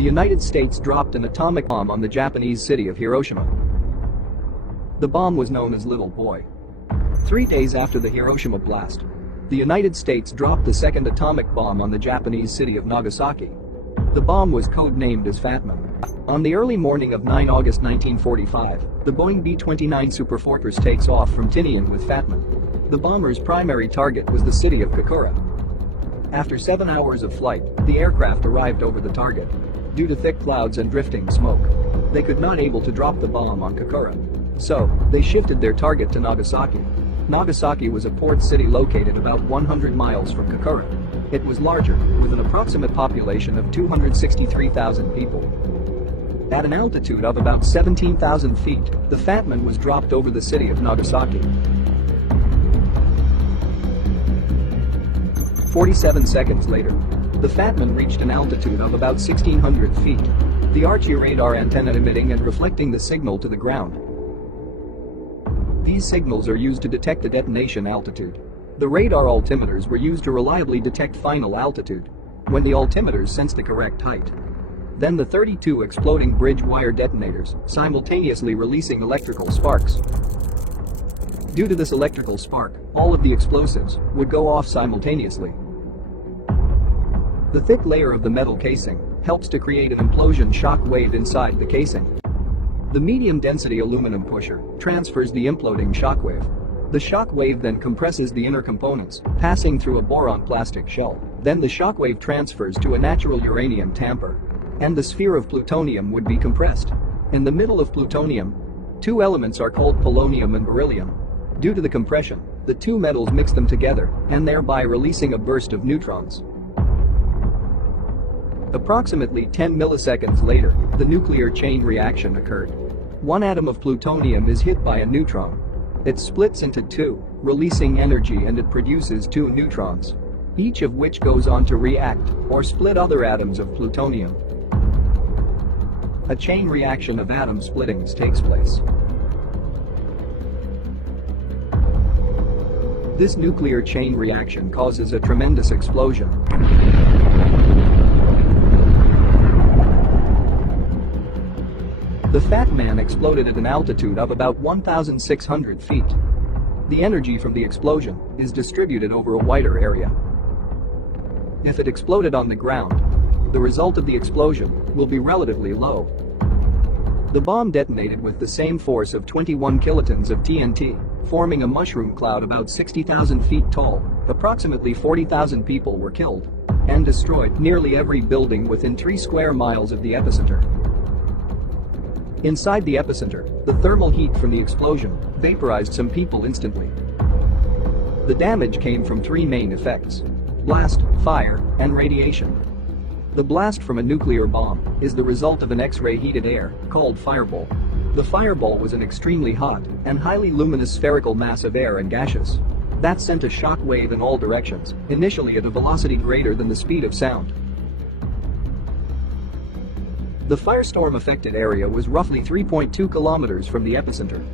the United States dropped an atomic bomb on the Japanese city of Hiroshima. The bomb was known as Little Boy. 3 days after the Hiroshima blast, the United States dropped the second atomic bomb on the Japanese city of Nagasaki. The bomb was codenamed as Fat Man. On the early morning of 9 August 1945, the Boeing B-29 Superfortress takes off from Tinian with Fat Man. The bomber's primary target was the city of Kokura. After 7 hours of flight, the aircraft arrived over the target. Due to thick clouds and drifting smoke, they could not able to drop the bomb on Kokura. So, they shifted their target to Nagasaki. Nagasaki was a port city located about 100 miles from Kokura. It was larger, with an approximate population of 263,000 people. At an altitude of about 17,000 feet, the Fat Man was dropped over the city of Nagasaki. 47 seconds later, the Fat Man reached an altitude of about 1,600 feet. The Archie radar antenna emitting and reflecting the signal to the ground. These signals are used to detect the detonation altitude. The radar altimeters were used to reliably detect final altitude when the altimeters sensed the correct height. Then the 32 exploding bridge wire detonators simultaneously releasing electrical sparks. Due to this electrical spark, all of the explosives would go off simultaneously. The thick layer of the metal casing helps to create an implosion shock wave inside the casing. The medium-density aluminum pusher transfers the imploding shock wave. The shock wave then compresses the inner components, passing through a boron plastic shell. Then the shock wave transfers to a natural uranium tamper, and the sphere of plutonium would be compressed. In the middle of plutonium, two elements are called polonium and beryllium. Due to the compression, the two metals mix them together and thereby releasing a burst of neutrons. Approximately 10 milliseconds later, the nuclear chain reaction occurred. One atom of plutonium is hit by a neutron. It splits into two, releasing energy, and it produces two neutrons, each of which goes on to react or split other atoms of plutonium. A chain reaction of atom splittings takes place. This nuclear chain reaction causes a tremendous explosion. The Fat Man exploded at an altitude of about 1,600 feet. The energy from the explosion is distributed over a wider area. If it exploded on the ground, the result of the explosion will be relatively low. The bomb detonated with the same force of 21 kilotons of TNT, forming a mushroom cloud about 60,000 feet tall. Approximately 40,000 people were killed and destroyed nearly every building within 3 square miles of the epicenter. Inside the epicenter, the thermal heat from the explosion vaporized some people instantly. The damage came from 3 main effects: blast, fire, and radiation. The blast from a nuclear bomb is the result of an X-ray heated air called fireball. The fireball was an extremely hot and highly luminous spherical mass of air and gaseous that sent a shock wave in all directions, initially at a velocity greater than the speed of sound. The firestorm affected area was roughly 3.2 kilometers from the epicenter.